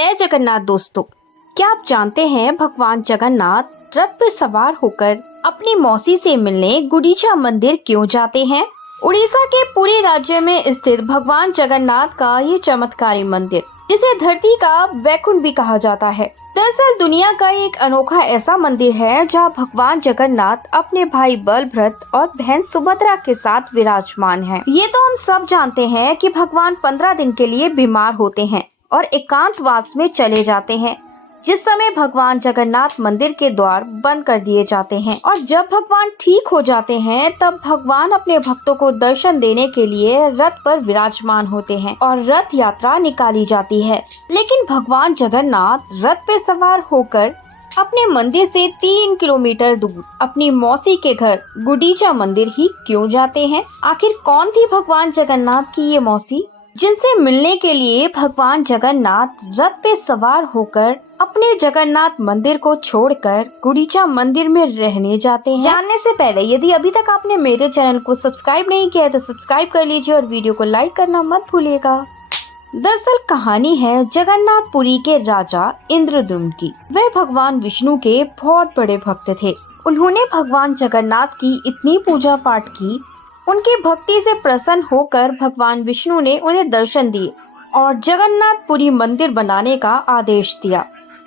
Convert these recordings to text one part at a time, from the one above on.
जय जगन्नाथ दोस्तों, क्या आप जानते हैं भगवान जगन्नाथ रथ पे सवार होकर अपनी मौसी से मिलने गुंडीचा मंदिर क्यों जाते हैं? उड़ीसा के पुरी राज्य में स्थित भगवान जगन्नाथ का ये चमत्कारी मंदिर, जिसे धरती का वैकुंठ भी कहा जाता है, दरअसल दुनिया का एक अनोखा ऐसा मंदिर है जहां भगवान जगन्नाथ अपने भाई बलभद्र और बहन सुभद्रा के साथ विराजमान हैं। ये तो हम सब जानते हैं कि भगवान 15 दिन के लिए बीमार होते हैं और एकांतवास में चले जाते हैं, जिस समय भगवान जगन्नाथ मंदिर के द्वार बंद कर दिए जाते हैं और जब भगवान ठीक हो जाते हैं तब भगवान अपने भक्तों को दर्शन देने के लिए रथ पर विराजमान होते हैं और रथ यात्रा निकाली जाती है। लेकिन भगवान जगन्नाथ रथ पे सवार होकर अपने मंदिर से 3 किलोमीटर दूर अपनी मौसी के घर गुंडीचा मंदिर ही क्यों जाते हैं? आखिर कौन थी भगवान जगन्नाथ की ये मौसी, जिनसे मिलने के लिए भगवान जगन्नाथ रथ पे सवार होकर अपने जगन्नाथ मंदिर को छोड़कर गुंडीचा मंदिर में रहने जाते हैं? जानने से पहले यदि अभी तक आपने मेरे चैनल को सब्सक्राइब नहीं किया है तो सब्सक्राइब कर लीजिए और वीडियो को लाइक करना मत भूलिएगा। दरअसल कहानी है जगन्नाथपुरी के राजा इंद्रद्युम्न की। वे भगवान विष्णु के बहुत बड़े भक्त थे। उन्होंने भगवान जगन्नाथ की इतनी पूजा पाठ की, उनकी भक्ति से प्रसन्न होकर भगवान विष्णु ने उन्हें दर्शन दिए और जगन्नाथपुरी मंदिर बनाने का आदेश दिया।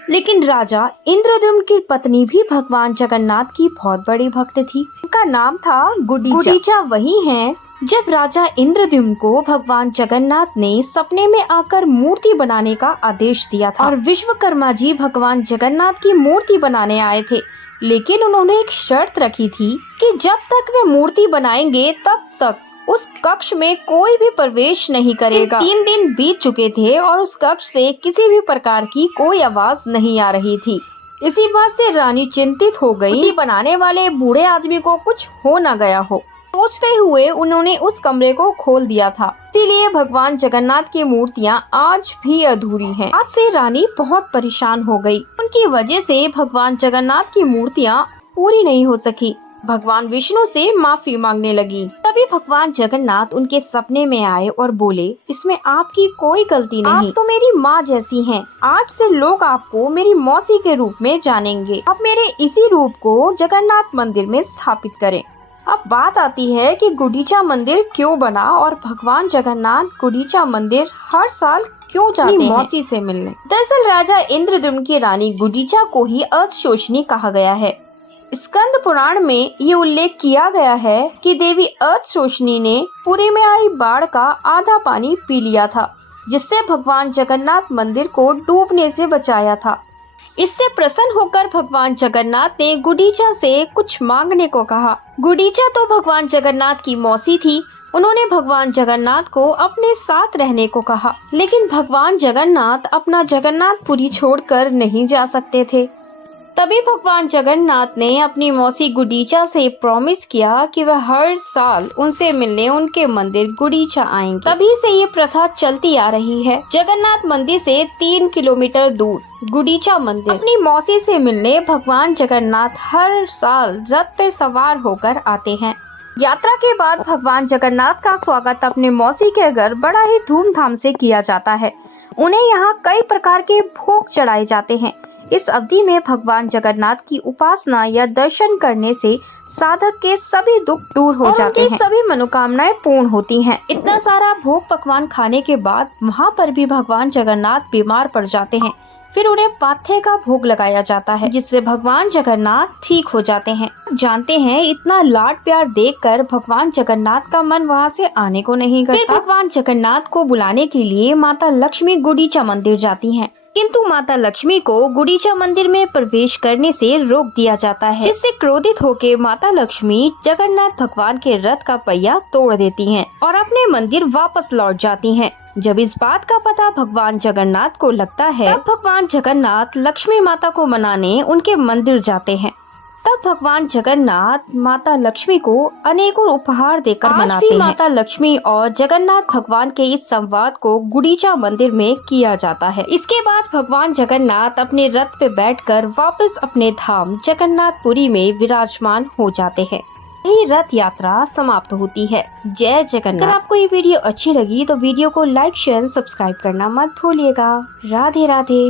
लेकिन राजा इंद्रद्युम्न की पत्नी भी भगवान जगन्नाथ की बहुत बड़ी भक्त थी। उनका नाम था गुंडीचा। गुंडीचा वही है जब राजा इंद्रद्युम्न को भगवान जगन्नाथ ने सपने में आकर मूर्ति बनाने का आदेश दिया था और विश्वकर्मा जी भगवान जगन्नाथ की मूर्ति बनाने आए थे। लेकिन उन्होंने एक शर्त रखी थी कि जब तक वे मूर्ति बनाएंगे तब तक उस कक्ष में कोई भी प्रवेश नहीं करेगा। 3 दिन बीत चुके थे और उस कक्ष से किसी भी प्रकार की कोई आवाज नहीं आ रही थी। इसी बात से रानी चिंतित हो गई। मूर्ति बनाने वाले बूढ़े आदमी को कुछ हो न गया हो, सोचते हुए उन्होंने उस कमरे को खोल दिया था। इसीलिए भगवान जगन्नाथ की मूर्तियाँ आज भी अधूरी हैं। आज से रानी बहुत परेशान हो गई। उनकी वजह से भगवान जगन्नाथ की मूर्तियाँ पूरी नहीं हो सकी। भगवान विष्णु से माफी मांगने लगी। तभी भगवान जगन्नाथ उनके सपने में आए और बोले, इसमें आपकी कोई गलती नहीं, आप तो मेरी माँ जैसी हैं। आज से लोग आपको मेरी मौसी के रूप में जानेंगे। अब मेरे इसी रूप को जगन्नाथ मंदिर में स्थापित करें। अब बात आती है कि गुंडीचा मंदिर क्यों बना और भगवान जगन्नाथ गुंडीचा मंदिर हर साल क्यों जाते हैं मौसी से मिलने। दरअसल राजा इंद्रद्युम्न की रानी गुंडीचा को ही अर्धशोषिनी कहा गया है। स्कंद पुराण में ये उल्लेख किया गया है कि देवी अर्धशोषिनी ने पुरी में आई बाढ़ का आधा पानी पी लिया था, जिससे भगवान जगन्नाथ मंदिर को डूबने से बचाया था। इससे प्रसन्न होकर भगवान जगन्नाथ ने गुंडीचा से कुछ मांगने को कहा। गुंडीचा तो भगवान जगन्नाथ की मौसी थी। उन्होंने भगवान जगन्नाथ को अपने साथ रहने को कहा, लेकिन भगवान जगन्नाथ अपना जगन्नाथपुरी छोड़कर नहीं जा सकते थे। तभी भगवान जगन्नाथ ने अपनी मौसी गुंडीचा से प्रॉमिस किया कि वह हर साल उनसे मिलने उनके मंदिर गुंडीचा आएंगे। तभी से ये प्रथा चलती आ रही है। जगन्नाथ मंदिर से 3 किलोमीटर दूर गुंडीचा मंदिर अपनी मौसी से मिलने भगवान जगन्नाथ हर साल रथ पे सवार होकर आते हैं। यात्रा के बाद भगवान जगन्नाथ का स्वागत अपने मौसी के घर बड़ा ही धूमधाम से किया जाता है। उन्हें यहाँ कई प्रकार के भोग चढ़ाए जाते हैं। इस अवधि में भगवान जगन्नाथ की उपासना या दर्शन करने से साधक के सभी दुख दूर हो जाते हैं, सभी मनोकामनाएं पूर्ण होती हैं। इतना सारा भोग पकवान खाने के बाद वहाँ पर भी भगवान जगन्नाथ बीमार पड़ जाते हैं। फिर उन्हें पाथे का भोग लगाया जाता है, जिससे भगवान जगन्नाथ ठीक हो जाते हैं। जानते हैं इतना लाड प्यार देखकर भगवान जगन्नाथ का मन वहाँ से आने को नहीं करता। फिर भगवान जगन्नाथ को बुलाने के लिए माता लक्ष्मी गुंडीचा मंदिर जाती हैं, किंतु माता लक्ष्मी को गुंडीचा मंदिर में प्रवेश करने से रोक दिया जाता है, जिससे क्रोधित होकर माता लक्ष्मी जगन्नाथ भगवान के रथ का पहिया तोड़ देती हैं और अपने मंदिर वापस लौट जाती हैं। जब इस बात का पता भगवान जगन्नाथ को लगता है, तब भगवान जगन्नाथ लक्ष्मी माता को मनाने उनके मंदिर जाते हैं। तब भगवान जगन्नाथ माता लक्ष्मी को अनेकों उपहार देकर मनाते हैं। माता लक्ष्मी और जगन्नाथ भगवान के इस संवाद को गुंडीचा मंदिर में किया जाता है। इसके बाद भगवान जगन्नाथ अपने रथ पे बैठकर वापस अपने धाम जगन्नाथपुरी में विराजमान हो जाते हैं। यही रथ यात्रा समाप्त होती है। जय जगन्नाथ। अगर आपको ये वीडियो अच्छी लगी तो वीडियो को लाइक शेयर सब्सक्राइब करना मत भूलिएगा। राधे राधे।